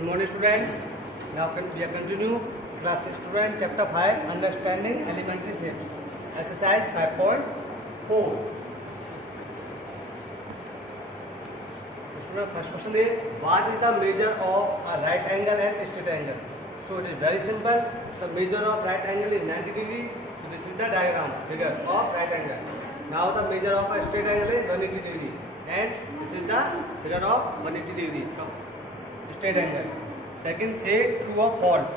Good morning, student. Now we are continue class 6 student chapter 5 understanding elementary shapes. Exercise 5.4. Student, first question is what is the measure of a right angle and straight angle? So it is very simple. The measure of right angle is 90 degree. So this is the diagram figure of right angle. Now the measure of a straight angle is 180 degree, and this is the figure of 180 degree. Straight angle. Second, say true or false.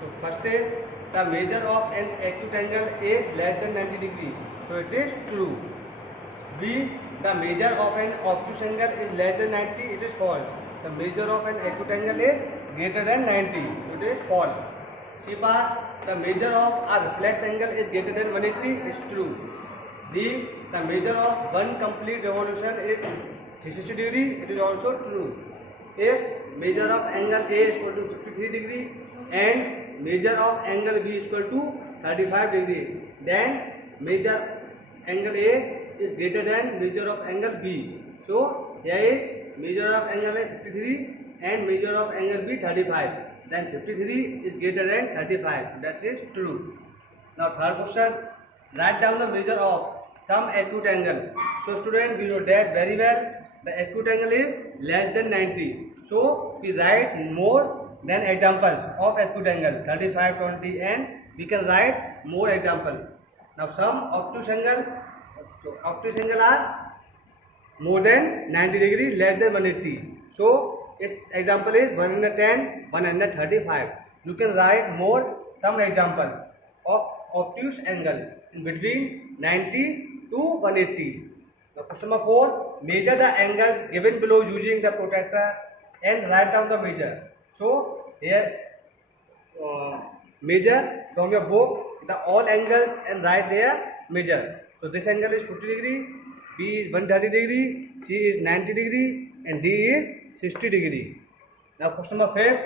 So first is the measure of an acute angle is less than 90 degree. So it is true. B, the measure of an obtuse angle is less than 90. It is false. The measure of an acute angle is greater than 90. So it is false. C part, the measure of a reflex angle is greater than 180. Is true. D, the measure of one complete revolution is 360 degree. It is also true. If measure of angle A is equal to 53 degree and measure of angle B is equal to 35 degree, then measure angle A is greater than measure of angle B. So here is measure of angle A 53 and measure of angle B 35. Then 53 is greater than 35. That is true. Now third question, write down the measure of some acute angle. So student, we know that very well. The acute angle is less than 90. So we write more than examples of acute angle 35, 20, and we can write more examples. Now some obtuse angle, are more than 90 degree, less than 180. So its example is 110, 135. You can write more some examples of obtuse angle in between 90 to 180. Now question number 4, measure the angles given below using the protractor and write down the measure. So here measure from your book the all angles and write their measure. So this angle is 50 degree, B is 130 degree, C is 90 degree, and D is 60 degree. Now question number 5,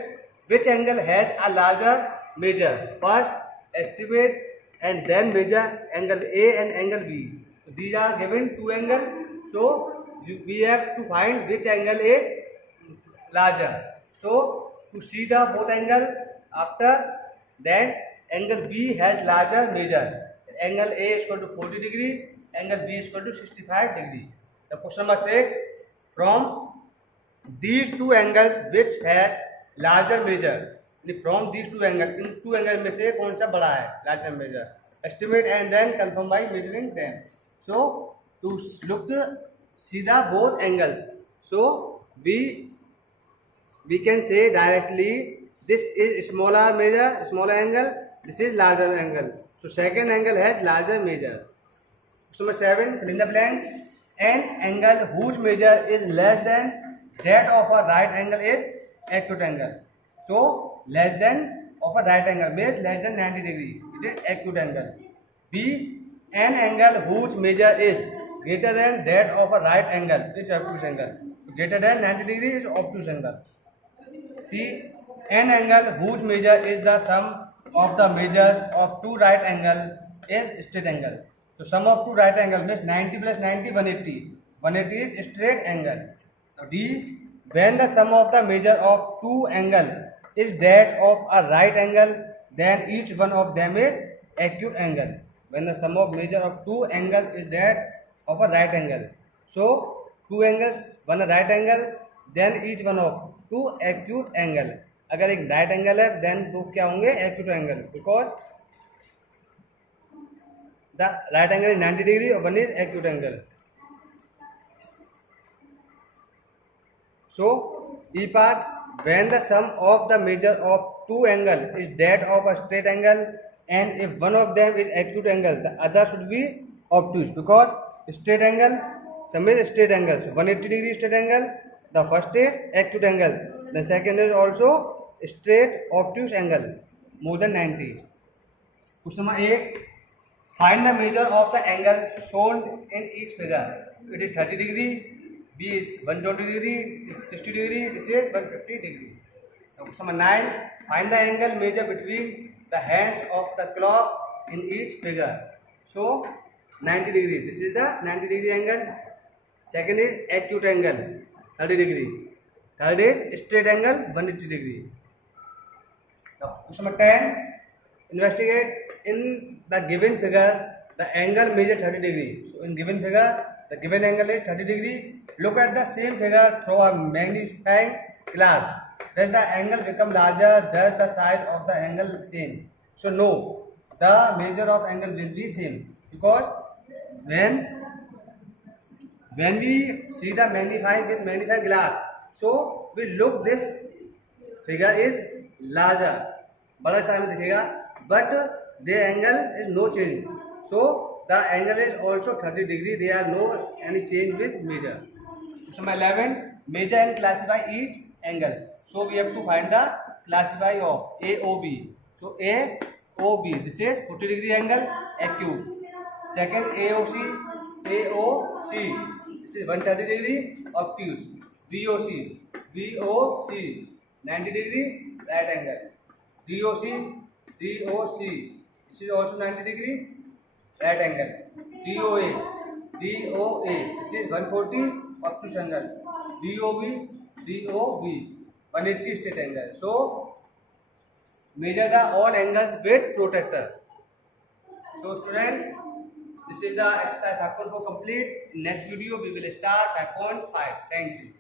which angle has a larger measure? First estimate and then measure angle A and angle B. So these are given two angles. So we have to find which angle is larger. So to see the both angle, after then angle B has larger measure. Angle A is equal to 40 degree, angle B is equal to 65 degree. The question number 6, from these two angles which has larger measure, from these two angles, in two angles में से कौन सा बड़ा है larger measure? Estimate and then confirm by measuring them. So to look see the both angles, so we can say directly this is smaller measure, smaller angle, this is larger angle. So second angle has larger measure. Question number 7, fill in the blanks. An angle whose measure is less than that of a right angle is acute angle. So less than of a right angle means less than 90 degree. It is acute angle. B, an angle whose measure is greater than that of a right angle is obtuse angle. So greater than 90 degree is obtuse angle. C, an angle whose measure is the sum of the measures of two right angle is straight angle. So sum of two right angle means 90 plus 90, 180. 180 is straight angle. So D, when the sum of the measure of two angle is that of a right angle, then each one of them is acute angle. When the sum of measure of two angle is that of a right angle. So two angles, one a right angle, then each one of two acute angle. अगर एक right angle है then दो क्या होंगे acute angle, because the right angle is 90 degree और one is acute angle. So E part, when the sum of the measure of two angle is that of a straight angle and if one of them is acute angle, the other should be obtuse, because straight angle, sum is straight angle. So 180 degree straight angle, the first is acute angle, the second is also straight obtuse angle more than 90. Question number 8, find the measure of the angle shown in each figure. So it is 30 degree, B is 120 degree, 60 degree, this is 150 degree. Now question number 9, find the angle measure between the hands of the clock in each figure. So 90 degree, this is the 90 degree angle. Second is acute angle 30 degree. Third is straight angle 180 degree. Now, question number 10. Investigate in the given figure the angle measured 30 degree. So, in given figure, the given angle is 30 degree. Look at the same figure through a magnifying glass. Does the angle become larger? Does the size of the angle change? So, no. The measure of angle will be same, because when we see the magnifying with magnifying glass, so we look this figure is larger, बड़ा size में दिखेगा, but the angle is no change. So the angle is also 30 degree. There are no any change with measure. So my 11, measure and classify each angle. So we have to find the classify of AOB. So AOB, this is 40 degree angle acute. Second AOC, this is 130 degree obtuse. BOC 90 degree right angle. DOC, this is also 90 degree right angle. DOA, this is 140 obtuse angle. DOB 180 straight angle. So measure the all angles with protractor. So student, this is the exercise 5.4 complete. In next video we will start 5.5. Thank you.